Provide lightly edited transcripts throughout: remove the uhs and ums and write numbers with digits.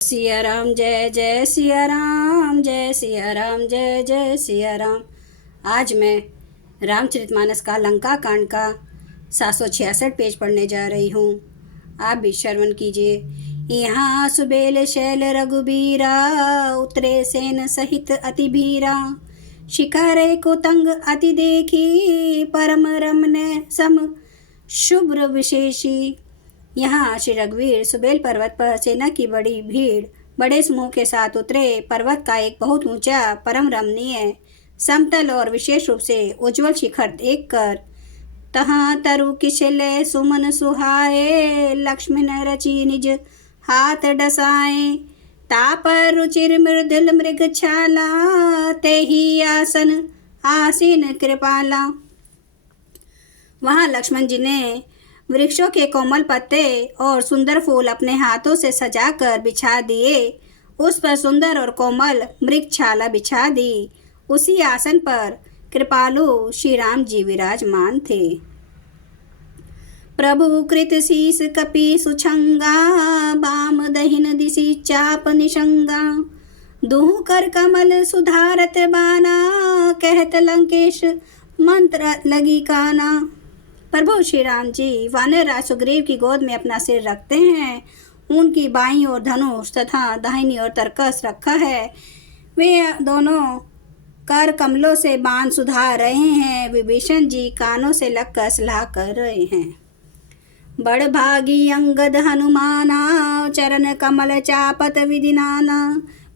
सिया राम जय जय सिया राम, जय सिया राम जय जय सिया राम। आज मैं रामचरितमानस का लंका कांड का 766 पेज पढ़ने जा रही हूँ। आप भी श्रवण कीजिए। यहाँ सुबेल शैल रघुबीरा, उतरे सेन सहित अति भीरा। शिकारे को तंग अति देखी, परम रमने सम शुभ्र विशेषी। यहाँ श्री रघुवीर सुबेल पर्वत पर सेना की बड़ी भीड़ बड़े समूह के साथ उतरे। पर्वत का एक बहुत ऊंचा, परम रमणीय, समतल और विशेष रूप से उज्जवल शिखर देख कर तहाँ तरु किशले सुमन सुहाए, लक्ष्मण रचि निज हाथ डसाए। तापर रुचिर मृदुल मृग छाला, तेहि आसन आसीन कृपाला। वहाँ लक्ष्मण जी ने वृक्षों के कोमल पत्ते और सुंदर फूल अपने हाथों से सजाकर बिछा दिए। उस पर सुंदर और कोमल मृगछाला बिछा दी। उसी आसन पर कृपालु श्री राम जी विराजमान थे। प्रभु कृत शीस कपि सुछंगा, बाम दहिन दिशि चाप निशंगा। दुहु कर कमल सुधारत बाना, कहत लंकेश मंत्र लगी काना। प्रभु श्री राम जी वानर राज सुग्रीव की गोद में अपना सिर रखते हैं। उनकी बाईं ओर धनुष तथा दाहिनी ओर तरकस रखा है। वे दोनों कर कमलों से बाण सुधार रहे हैं। विभीषण जी कानों से लगकर सलाह कर रहे हैं। बड़ भागी अंगद हनुमाना, चरण कमल चापत विधि नाना।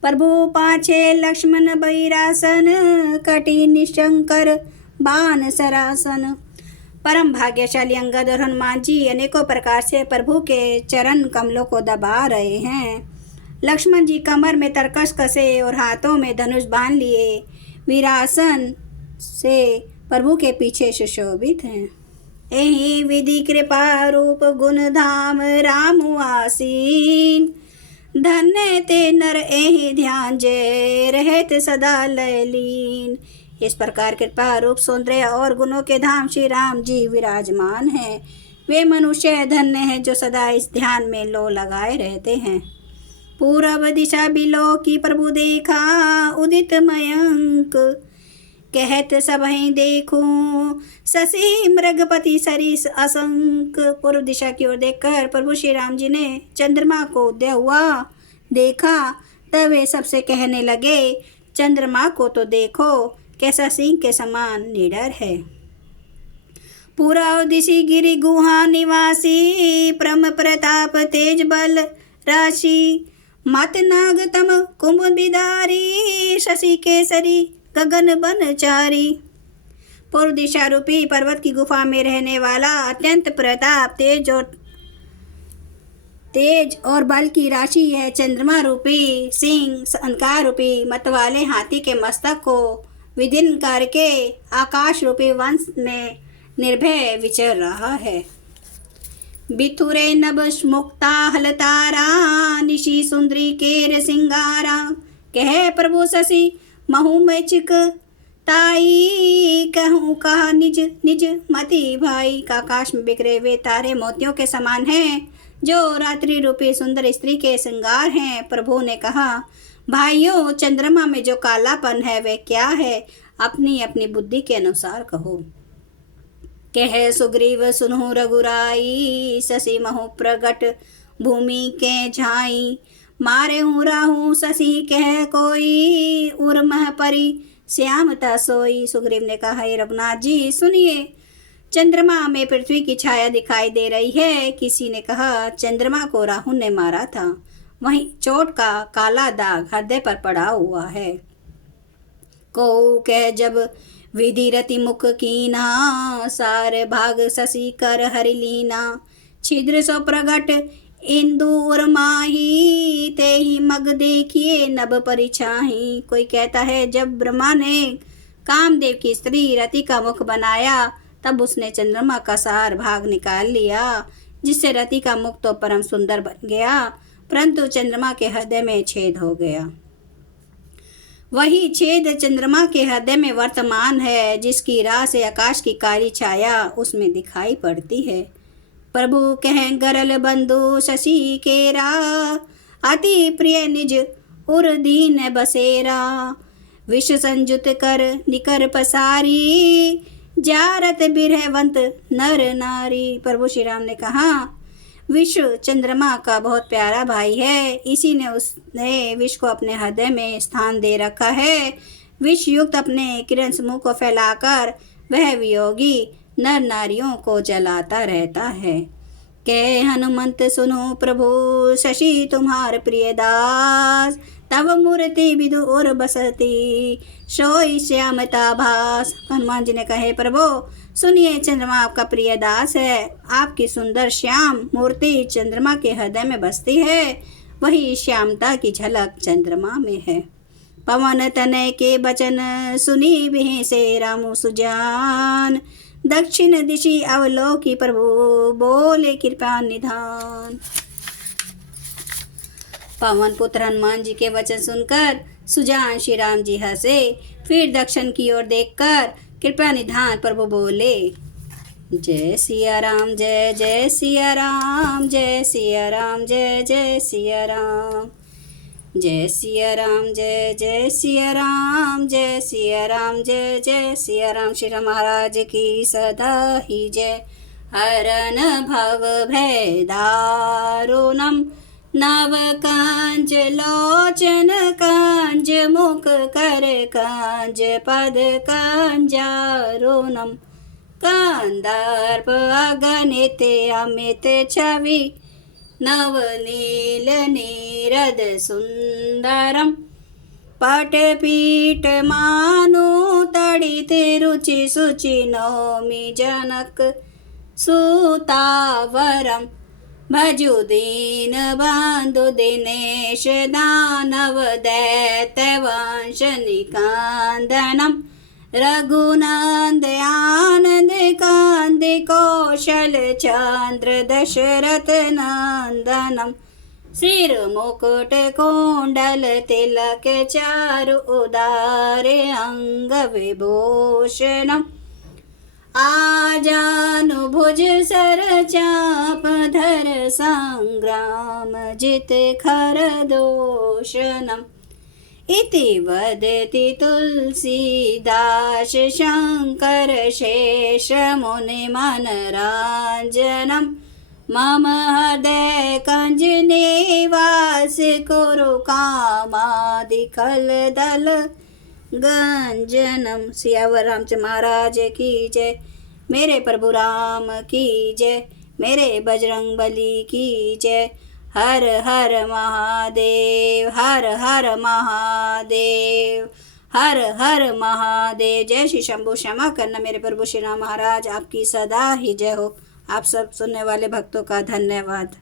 प्रभु पाछे लक्ष्मण बैरासन, कटी निशंकर बाण सरासन। परम भाग्यशाली अंगद और हनुमान जी अनेकों प्रकार से प्रभु के चरण कमलों को दबा रहे हैं। लक्ष्मण जी कमर में तरकस कसे और हाथों में धनुष बांध लिए वीरासन से प्रभु के पीछे सुशोभित हैं। एहि विधि कृपा रूप गुण धाम, राम आसीन। धन्य ते नर एहि ध्यान, जय रहत सदा लय लीन। इस प्रकार कृपा रूप सौंदर्य और गुणों के धाम श्री राम जी विराजमान हैं। वे मनुष्य धन्य हैं जो सदा इस ध्यान में लो लगाए रहते हैं। पूरब दिशा बिलो की प्रभु देखा, उदित मयंक कहत सबहि देखूं। शशि मृगपति सरिस असंक। पूर्व दिशा की ओर देखकर प्रभु श्री राम जी ने चंद्रमा को उदय हुआ देखा। तब वे सबसे कहने लगे, चंद्रमा को तो देखो, कैसा सिंह के समान निडर है। पूरा दिशि गिरि गुहा निवासी, प्रम प्रताप तेज बल राशि। मत नाग तम कुंभ बिदारी, शशि केसरी गगन बनचारी। पूर्व दिशा रूपी पर्वत की गुफा में रहने वाला अत्यंत प्रताप तेज और बल की राशि है। चंद्रमा रूपी सिंह संकार रूपी मत वाले हाथी के मस्तक को विदीर्ण करके आकाश रूपी वंश में निर्भय विचर रहा है। बिथुरे नभ मुक्ता हलतारा, निशि सुंदरी केर सिंगारा। कह प्रभु शशि महु में चिक ताई, कहूँ कहा निज निज मति भाई। आकाश में बिखरे हुए तारे मोतियों के समान हैं, जो रात्रि रूपी सुंदर स्त्री के श्रृंगार हैं। प्रभु ने कहा, भाइयों, चंद्रमा में जो कालापन है वह क्या है? अपनी अपनी बुद्धि के अनुसार कहो। कह सुग्रीव सुनहु रघुराई, शशि महु प्रगट भूमि के झाई। मारे हूँ राहू शशि कह कोई, उर्मह परी श्यामता सोई। सुग्रीव ने कहा, हे रघुनाथ जी सुनिए, चंद्रमा में पृथ्वी की छाया दिखाई दे रही है। किसी ने कहा, चंद्रमा को राहु ने मारा था, वहीं चोट का काला दाग हृदय पर पड़ा हुआ है। को कह जब विधि रति मुख कीना, सार भाग शशि कर हरि लीना। छिद्र सो प्रगट इंदु उर्माही, ते ही मग देखिए नभ परिछाही। कोई कहता है, जब ब्रह्मा ने कामदेव की स्त्री रति का मुख बनाया, तब उसने चंद्रमा का सार भाग निकाल लिया, जिससे रति का मुख तो परम सुंदर बन गया, परंतु चंद्रमा के हृदय में छेद हो गया। वही छेद चंद्रमा के हृदय में वर्तमान है, जिसकी राह से आकाश की काली छाया उसमें दिखाई पड़ती है। प्रभु कह गरल बंधु शशि केरा, अति प्रिय निज उर दीन बसेरा, विष संजुत कर निकर पसारी, जारत बिरहवंत नर नारी। प्रभु श्री राम ने कहा, विश्व चंद्रमा का बहुत प्यारा भाई है, इसी ने उसने विश्व को अपने हृदय में स्थान दे रखा है। विष युक्त अपने किरण समूह को फैलाकर वह वियोगी नर नारियों को जलाता रहता है। कह हनुमंत सुनो प्रभु, शशि तुम्हार प्रिय दास, तब मूर्ति विदुर बसती, सोई श्यामता भास। हनुमान जी ने कहे, प्रभु सुनिए, चंद्रमा आपका प्रिय दास है, आपकी सुंदर श्याम मूर्ति चंद्रमा के हृदय में बसती है, वही श्यामता की झलक चंद्रमा में है। पवन तनय के बचन सुनी बिहि से रामु सुजान, दक्षिण दिशि अवलोकी प्रभु बोले कृपा निधान। पवन पुत्र हनुमान जी के वचन सुनकर सुजान श्री राम जी हंसे, फिर दक्षिण की ओर देखकर कृपा निधान प्रभु बोले, जय सिया राम, जय जय सिया राम, जय सिया राम, जय जय सिया राम, जय सिया राम, जय जय सिया राम, जय सिया राम, जय जय सिया राम। श्री राम महाराज की सदा ही जय। हरन भव भय दारुणम, नव कांज लोचन कांज, मुख कर कांज पद कांजारुणम, कांदार्प अगणित अमित छवि, नवनील नीरद सुंदरम, पटपीठ मानु तड़ित रुचि सुचि, नौमि जनक सुतावरम, भजु दीन बंधु दिनेश दानव दैत्य वंश निकांदनम, रघुनंद आनंद कांद कौशल चंद्र दशरथ नंदनम, सिर मुकुट कुंडल तिलक चारु उदारे अंग विभूषणम, आजानुभुज सर चाप धर संग्राम जित खर दोषणम, इति वदति तुलसीदास शंकर शेष मुनि मनरांजनम, मम हृदय कंज निवास कुरु कामादि खल दल गंजनम। सियावर रामचंद्र महाराज की जय। मेरे प्रभु राम की जय। मेरे बजरंग बली की जय। हर हर महादेव, हर हर महादेव, हर हर महादेव। जय श्री शंभु। क्षमा करना मेरे प्रभु श्री राम महाराज, आपकी सदा ही जय हो। आप सब सुनने वाले भक्तों का धन्यवाद।